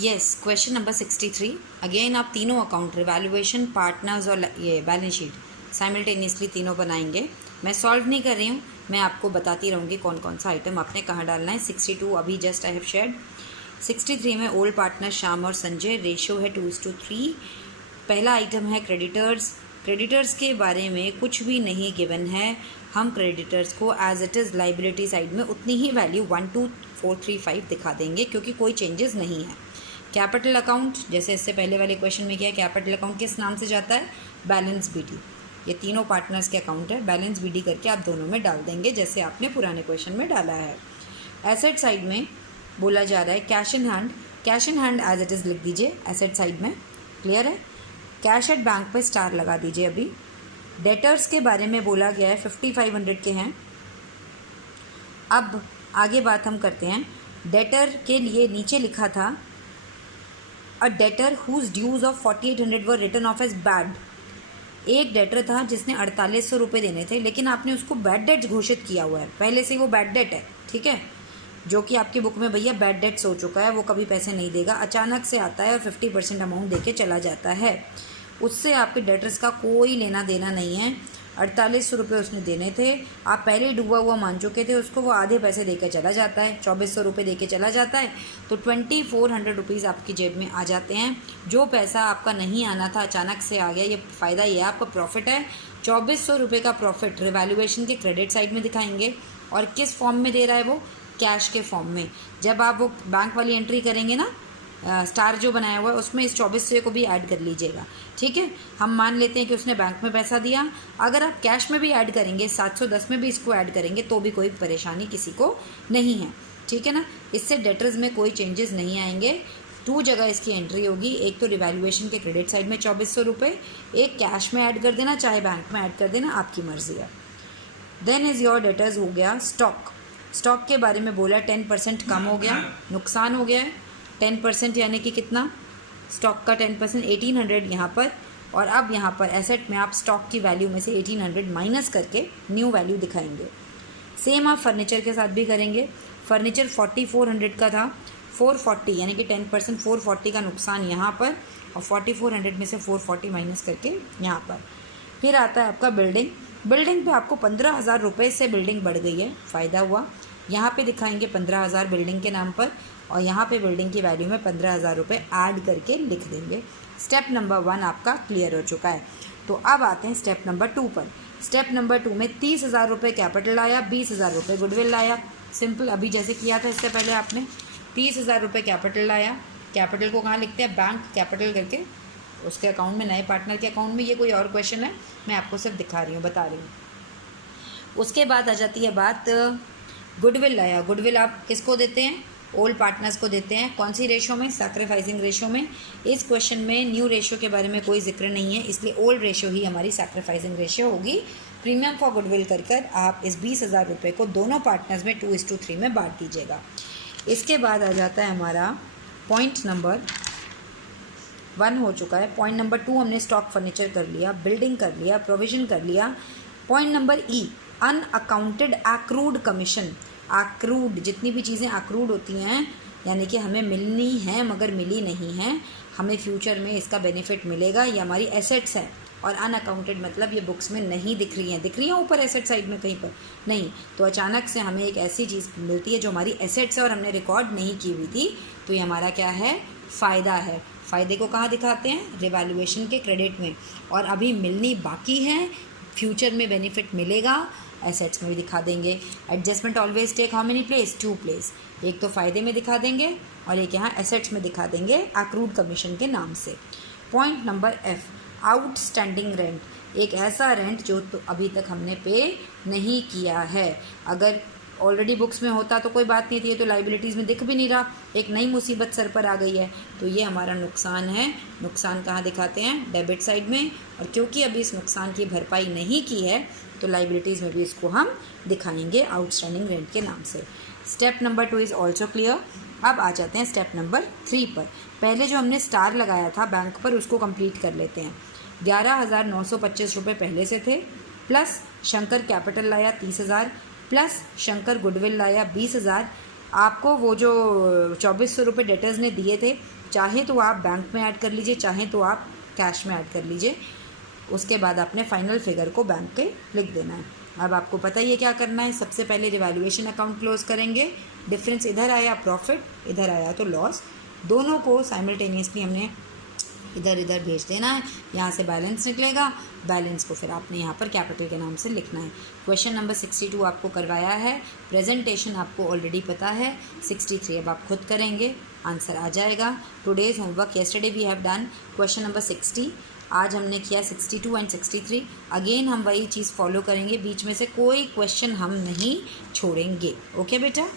Yes, question number 63। Again आप तीनों account revaluation, partners और ये बैलेंस शीट साइमल्टेनियसली तीनों बनाएंगे। मैं सॉल्व नहीं कर रही हूँ, मैं आपको बताती रहूँगी कौन कौन सा आइटम आपने कहाँ डालना है। 62 अभी जस्ट आई हैव शेयर्ड। 63 में ओल्ड पार्टनर श्याम और संजय, रेशियो है 2:3। पहला आइटम है क्रेडिटर्स। क्रेडिटर्स के बारे में कुछ भी नहीं गिवन है, हम क्रेडिटर्स को as it is liability side में उतनी ही वैल्यू 12435 दिखा देंगे क्योंकि कोई चेंजेस नहीं है। कैपिटल अकाउंट जैसे इससे पहले वाले क्वेश्चन में किया, कैपिटल अकाउंट किस नाम से जाता है? Balance BD. ये तीनों पार्टनर्स के अकाउंट है, बैलेंस बीडी करके आप दोनों में डाल देंगे जैसे आपने पुराने क्वेश्चन में डाला है। एसेट साइड में बोला जा रहा है cash in hand, cash in hand as it is लिख दीजिए एसेट साइड में। क्लियर है? कैश एट बैंक पे स्टार लगा दीजिए। अभी डेटर्स के बारे में बोला गया है 5500 के हैं। अब आगे बात हम करते हैं। डेटर के लिए नीचे लिखा था a debtor whose dues of 4800 were return off as bad. एक डेटर था जिसने 4800 रुपये देने थे, लेकिन आपने उसको बैड डेट घोषित किया हुआ है, पहले से वो बैड डेट है, ठीक है, जो कि आपकी बुक में भैया बैड डेट्स हो चुका है, वो कभी पैसे नहीं देगा, अचानक से आता है और 50% अमाउंट दे के चला जाता है। उससे आपके डेटर्स का कोई लेना देना नहीं है। 4800 रुपये उसने देने थे, आप पहले ही डूबा हुआ मान चुके थे उसको, वो आधे पैसे देकर चला जाता है, 2400 रुपये दे के चला जाता है, तो 2400 रुपीज़ आपकी जेब में आ जाते हैं। जो पैसा आपका नहीं आना था अचानक से आ गया, ये फ़ायदा, ये आपका प्रॉफिट है। 2400 रुपये का प्रॉफिट रिवैल्यूएशन के क्रेडिट साइड में दिखाएंगे। और किस फॉर्म में दे रहा है वो? कैश के फॉर्म में। जब आप वो बैंक वाली एंट्री करेंगे ना, स्टार जो बनाया हुआ है, उसमें इस 2400 को भी ऐड कर लीजिएगा, ठीक है। हम मान लेते हैं कि उसने बैंक में पैसा दिया, अगर आप कैश में भी ऐड करेंगे, 710 में भी इसको ऐड करेंगे, तो भी कोई परेशानी किसी को नहीं है, ठीक है ना। इससे डेटर्स में कोई चेंजेस नहीं आएंगे। 2 जगह इसकी एंट्री होगी, एक तो रिवैल्यूएशन के क्रेडिट साइड में 2400 रुपये, एक कैश में ऐड कर देना, चाहे बैंक में ऐड कर देना, आपकी मर्जी है। देन इज़ योर डेटर्स हो गया स्टॉक। स्टॉक के बारे में बोला 10% कम हो गया, नुकसान हो गया है। 10% यानी कि कितना? स्टॉक का 10% 1800 यहाँ पर, और अब यहाँ पर एसेट में आप स्टॉक की वैल्यू में से 1800 माइनस करके न्यू वैल्यू दिखाएंगे। सेम आप फर्नीचर के साथ भी करेंगे। फर्नीचर 4400 का था, 440 यानी कि 10% 440 का नुकसान यहाँ पर, और 4400 में से 440 माइनस करके यहाँ पर। फिर आता है आपका बिल्डिंग। बिल्डिंग पे आपको 15,000 रुपये से बिल्डिंग बढ़ गई है, फ़ायदा हुआ। यहाँ पे दिखाएंगे 15,000 बिल्डिंग के नाम पर, और यहाँ पे बिल्डिंग की वैल्यू में 15,000 रुपये ऐड करके लिख देंगे। स्टेप नंबर 1 आपका क्लियर हो चुका है। तो अब आते हैं स्टेप नंबर 2 पर। स्टेप नंबर 2 में 30,000 रुपये कैपिटल लाया, 20,000 रुपये गुडविल लाया। सिंपल, अभी जैसे किया था इससे पहले आपने 30,000 रुपये कैपिटल लाया। कैपिटल को कहाँ लिखते हैं? बैंक कैपिटल करके उसके अकाउंट में, नए पार्टनर के अकाउंट में। ये कोई और क्वेश्चन है, मैं आपको सिर्फ दिखा रही हूँ, बता रही हूँ। उसके बाद आ जाती है बात गुडविल लाया। गुडविल आप किसको देते हैं? ओल्ड पार्टनर्स को देते हैं। कौन सी रेशो में? सैक्रिफाइसिंग रेशो में। इस क्वेश्चन में न्यू रेशो के बारे में कोई जिक्र नहीं है, इसलिए ओल्ड रेशो ही हमारी सैक्रिफाइसिंग रेशो होगी। प्रीमियम फॉर गुडविल कर आप इस 20,000 रुपये को दोनों पार्टनर्स में 2:3 में बांट दीजिएगा। इसके बाद आ जाता है हमारा पॉइंट नंबर 1 हो चुका है। पॉइंट नंबर 2 हमने स्टॉक फर्नीचर कर लिया, बिल्डिंग कर लिया, प्रोविजन कर लिया। पॉइंट नंबर ई, अनअकाउंटेड एक्रूड कमीशन। एक्रूड, जितनी भी चीज़ें एक्रूड होती हैं, यानी कि हमें मिलनी है मगर मिली नहीं है, हमें फ्यूचर में इसका बेनिफिट मिलेगा, ये हमारी एसेट्स है। और अनअकाउंटेड मतलब ये बुक्स में नहीं दिख रही हैं ऊपर एसेट साइड में कहीं पर नहीं, तो अचानक से हमें एक ऐसी चीज़ मिलती है जो हमारी एसेट्स है और हमने रिकॉर्ड नहीं की हुई थी, तो ये हमारा क्या है? फ़ायदा है। फ़ायदे को कहाँ दिखाते हैं? रिवैल्यूएशन के क्रेडिट में। और अभी मिलनी बाकी है, फ्यूचर में बेनिफिट मिलेगा, एसेट्स में भी दिखा देंगे। Adjustment always take how many place? 2 place. एक तो फ़ायदे में दिखा देंगे और एक यहाँ एसेट्स में दिखा देंगे एक्रूड कमीशन के नाम से। Point number F, outstanding rent. एक ऐसा रेंट जो तो अभी तक हमने पे नहीं किया है। अगर ऑलरेडी बुक्स में होता तो कोई बात नहीं थी, ये तो लाइबिलिटीज़ में दिख भी नहीं रहा, एक नई मुसीबत सर पर आ गई है, तो ये हमारा नुकसान है। नुकसान कहाँ दिखाते हैं? डेबिट साइड में। और क्योंकि अभी इस नुकसान की भरपाई नहीं की है, तो लाइबिलिटीज़ में भी इसको हम दिखाएंगे आउटस्टैंडिंग रेंट के नाम से। Step number 2 is also clear. अब आ जाते हैं स्टेप नंबर 3 पर। पहले जो हमने स्टार लगाया था बैंक पर, उसको कंप्लीट कर लेते हैं। 11,925 रुपये पहले से थे, प्लस शंकर कैपिटल लाया 30,000, प्लस शंकर गुडविल लाया 20,000, आपको वो जो 2400 रुपये डेटर्स ने दिए थे, चाहे तो आप बैंक में ऐड कर लीजिए, चाहे तो आप कैश में ऐड कर लीजिए। उसके बाद आपने फाइनल फिगर को बैंक पे लिख देना है। अब आपको पता ही है क्या करना है। सबसे पहले रिवैल्यूएशन अकाउंट क्लोज करेंगे। डिफरेंस इधर आया प्रॉफिट, इधर आया तो लॉस, दोनों को साइमल्टेनियसली हमने इधर इधर भेज देना है। यहाँ से बैलेंस निकलेगा, बैलेंस को फिर आपने यहाँ पर कैपिटल के नाम से लिखना है। क्वेश्चन नंबर 62 आपको करवाया है, प्रेजेंटेशन आपको ऑलरेडी पता है। 63 अब आप खुद करेंगे, आंसर आ जाएगा। Today's homework yesterday we have done question number 60, आज हमने किया 62 एंड 63। अगेन हम वही चीज़ फॉलो करेंगे, बीच में से कोई क्वेश्चन हम नहीं छोड़ेंगे। ओके बेटा।